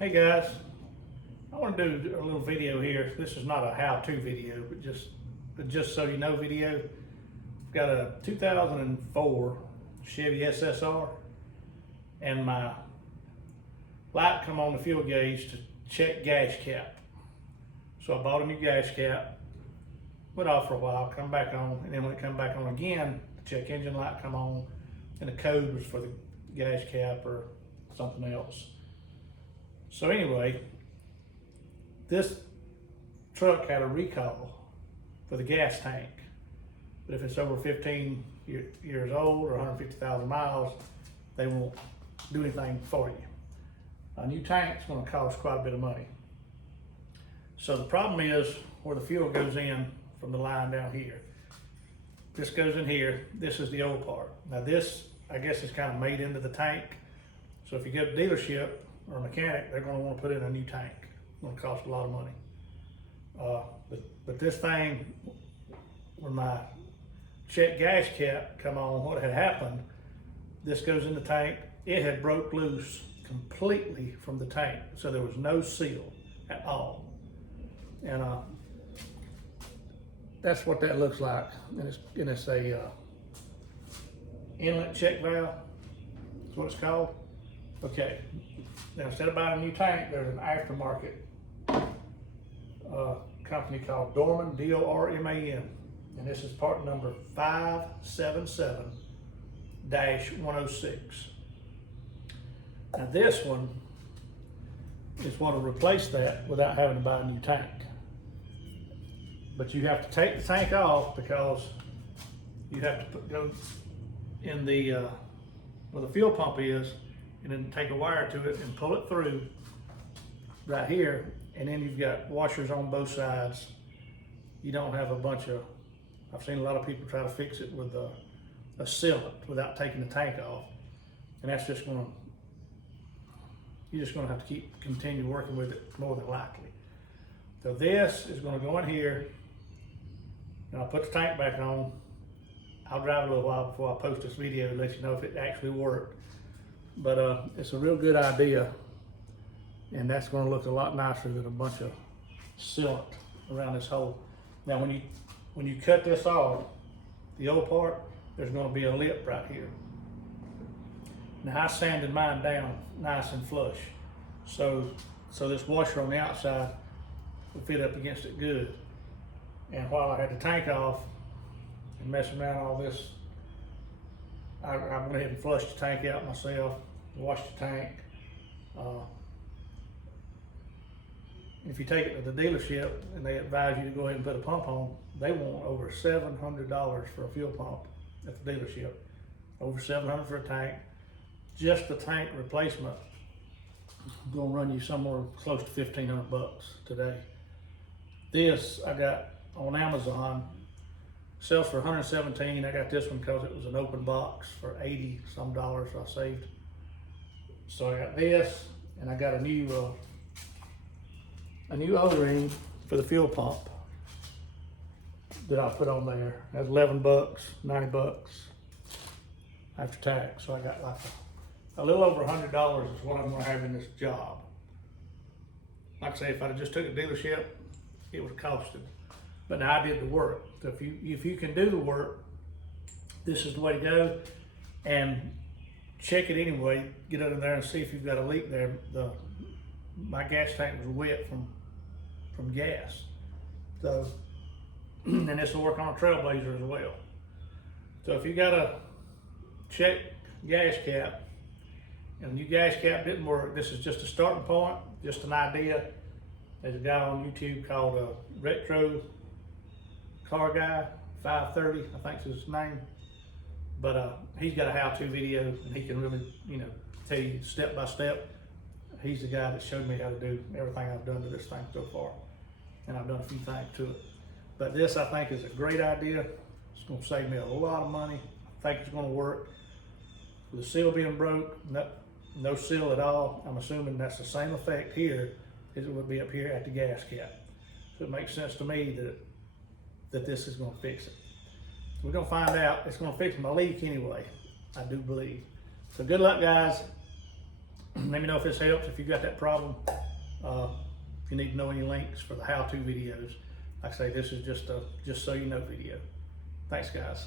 Hey guys, I want to do a little video here. This is not a how-to video, but just so you know video. I've got a 2004 Chevy SSR, and my light come on the fuel gauge to check gas cap. So I bought a new gas cap, went off for a while, come back on, and then when it come back on again, the check engine light come on, and the code was for the gas cap or something else. So anyway, this truck had a recall for the gas tank, but if it's over 15 years old or 150,000 miles, they won't do anything for you. A new tank's going to cost quite a bit of money. So the problem is where the fuel goes in from the line down here. This goes in here. This is the old part. Now this, I guess, is kind of made into the tank. So if you go to dealership or a mechanic, they're going to want to put in a new tank. It's going to cost a lot of money. But this thing, when my check gas cap come on, what had happened, this goes in the tank. It had broke loose completely from the tank. So there was no seal at all. And that's what that looks like. And it's a inlet check valve. That's what it's called. Okay. Now instead of buying a new tank, there's an aftermarket company called Dorman, D-O-R-M-A-N. And this is part number 577-106. Now this one is what will replace that without having to buy a new tank. But you have to take the tank off because you have to go in the where the fuel pump is, and then take a wire to it and pull it through right here, and then you've got washers on both sides. You don't have a bunch of, I've seen a lot of people try to fix it with a sealant without taking the tank off, and that's just gonna, you're just gonna have to continue working with it more than likely. So this is gonna go in here, and I'll put the tank back on. I'll drive a little while before I post this video to let you know if it actually worked. But it's a real good idea, and that's going to look a lot nicer than a bunch of sealant around this hole. Now when you cut this off, the old part, there's going to be a lip right here. Now I sanded mine down nice and flush, so this washer on the outside will fit up against it good. And while I had the tank off and messing around all this, I went ahead and flushed the tank out myself, washed the tank. If you take it to the dealership and they advise you to go ahead and put a pump on, they want over $700 for a fuel pump at the dealership. Over $700 for a tank. Just the tank replacement is gonna run you somewhere close to $1,500 today. This I got on Amazon. Sells for $117. I got this one because it was an open box for $80 some dollars I saved. So I got this, and I got a new O-ring for the fuel pump that I put on there. That's $11, $90 after tax. So I got like a little over $100 is what I'm gonna have in this job. Like I say, if I'd have just took a dealership, it would have costed. But now I did the work. So if you can do the work, this is the way to go. And check it anyway. Get under there and see if you've got a leak there. My gas tank was wet from gas. So, and this will work on a Trailblazer as well. So if you got a check gas cap and the new gas cap didn't work, this is just a starting point, just an idea. There's a guy on YouTube called Retro Car Guy 530, I think is his name. But he's got a how-to video, and he can really, tell you step by step. He's the guy that showed me how to do everything I've done to this thing so far, and I've done a few things to it. But this, I think, is a great idea. It's going to save me a lot of money. I think it's going to work. With the seal being broke, no seal at all. I'm assuming that's the same effect here as it would be up here at the gas cap. So it makes sense to me that this is going to fix it. We're going to find out. It's going to fix my leak anyway, I do believe. So good luck, guys. Let me know if this helps, if you've got that problem. If you need to know any links for the how-to videos, like I say, this is just a just so you know video. Thanks, guys.